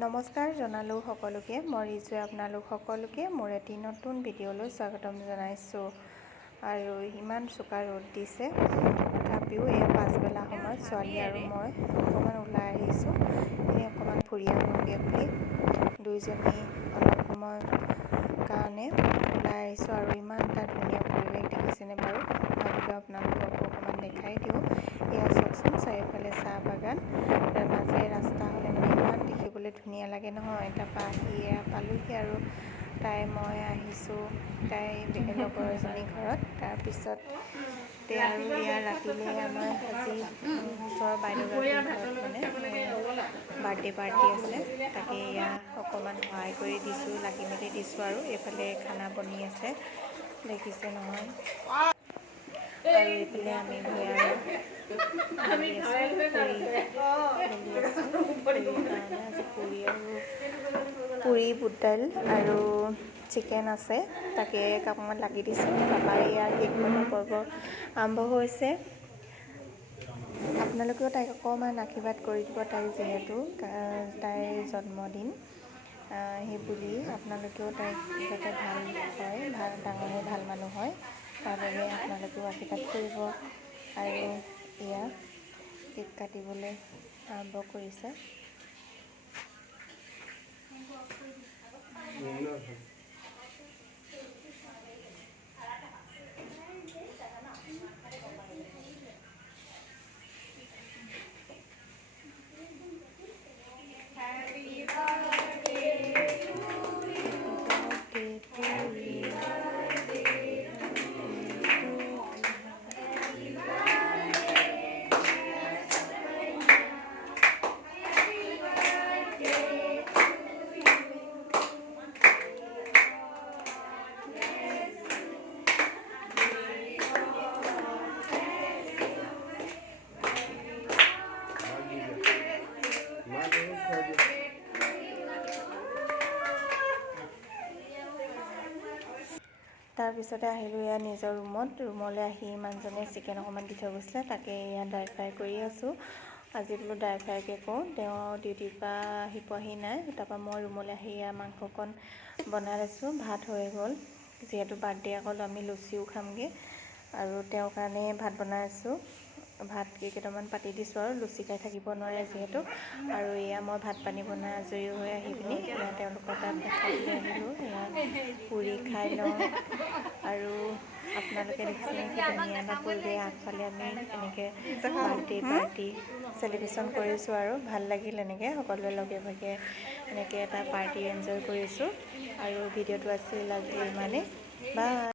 নমস্কাৰ জনালোঁ সকলোকে। মই ৰিজুৱে আপোনালোক সকলোকে মোৰ এটি নতুন ভিডিঅ'লৈ স্বাগতম জনাইছোঁ। আৰু ইমান চোকা ৰ'দ দিছে, তথাপিও এই পাছবেলা সময়ত ছোৱালী আৰু মই অকণমান ওলাই আহিছোঁ। অকণমান ফুৰি আহোঁগৈ বুলি দুইজনী অলপ সময় কাৰণে ওলাই আহিছোঁ। আৰু ইমান এটা ধুনীয়া পৰিৱেশ দেখিছেনে বাৰু? ভাবিলোঁ আপোনালোককো অকণমান দেখাই দিওঁ। এয়া চাওকচোন, চাৰিওফালে চাহ বাগান, তাৰ মাজে ৰাস্তা হ'লে মানে ইমান দেখিবলৈ ধুনীয়া লাগে নহয়। তাৰপৰা আহি এয়া পালোহি আৰু মই আহিছোঁ তাই লগৰ এজনীৰ ঘৰত। তাৰপিছত আৰু এয়া ৰাতিলৈ আমাৰ আজি ওচৰৰ বাইদেউগৰাকীৰ ঘৰত মানে বাৰ্থডে পাৰ্টি আছে, তাকে এয়া অকণমান সহায় কৰি দিছোঁ, লাগি মেলি দিছোঁ। আৰু এইফালে খানা বনি আছে দেখিছে নহয়। আৰু এইফালে আমি পুৰি বুট দাইল আৰু চিকেন আছে, তাকে অকণমান লাগি দিছোঁ। তাৰপৰা এয়া কেক কটা পৰ্ব আৰম্ভ হৈছে। আপোনালোকেও তাইক অকণমান আশীৰ্বাদ কৰি দিব, তাইক যিহেতু তাইৰ জন্মদিন সেই বুলি আপোনালোকেও তাইক যাতে ভাল হয়, ডাঙৰ হৈ ভাল মানুহ হয়, তাৰ বাবে আপোনালোকেও আশীৰ্বাদ কৰিব। আৰু এয়া কেক কাটিবলৈ আৰম্ভ কৰিছে। তাৰপিছতে আহিলোঁ এয়া নিজৰ ৰুমলৈ আহি মানুহজনে চিকেন অকণমান দি থৈ গৈছিলে, তাকে এয়া ড্ৰাই ফ্ৰাই কৰি আছোঁ। আজি বোলো ড্ৰাই ফ্ৰাইকে কৰোঁ, তেওঁ ডিউটিৰ পৰা আহি পোৱাহি নাই। তাৰপৰা মই ৰুমলৈ আহি এয়া মাংসকণ বনাই লৈছোঁ। ভাত হৈ গ'ল, যিহেতু বাৰ্থডে অকল আমি লুচিও খামগৈ, আৰু তেওঁৰ কাৰণে ভাত বনাই আছোঁ। ভাত কেইটামান পাতি দিছোঁ, আৰু লুচি খাই থাকিব নোৱাৰে যিহেতু। আৰু এয়া মই ভাত পানী বনাই আজৰি হৈ আহি পিনি এয়া তেওঁলোকৰ তাত দেখাবলৈ আহিলোঁ। এয়া পুৰি খাই লওঁ। আৰু আপোনালোকে দেখিছে নেকি ধুনীয়া এটা পৰিৱেশ। আগফালে আমি এনেকৈ বাৰ্থডে পাৰ্টি চেলিব্ৰেশ্যন কৰিছোঁ, আৰু ভাল লাগিল এনেকৈ সকলোৱে লগে ভাগে এনেকৈ এটা পাৰ্টি এনজয় কৰিছোঁ। আৰু ভিডিঅ'টো আছিল আজি ইমানেই। বাই।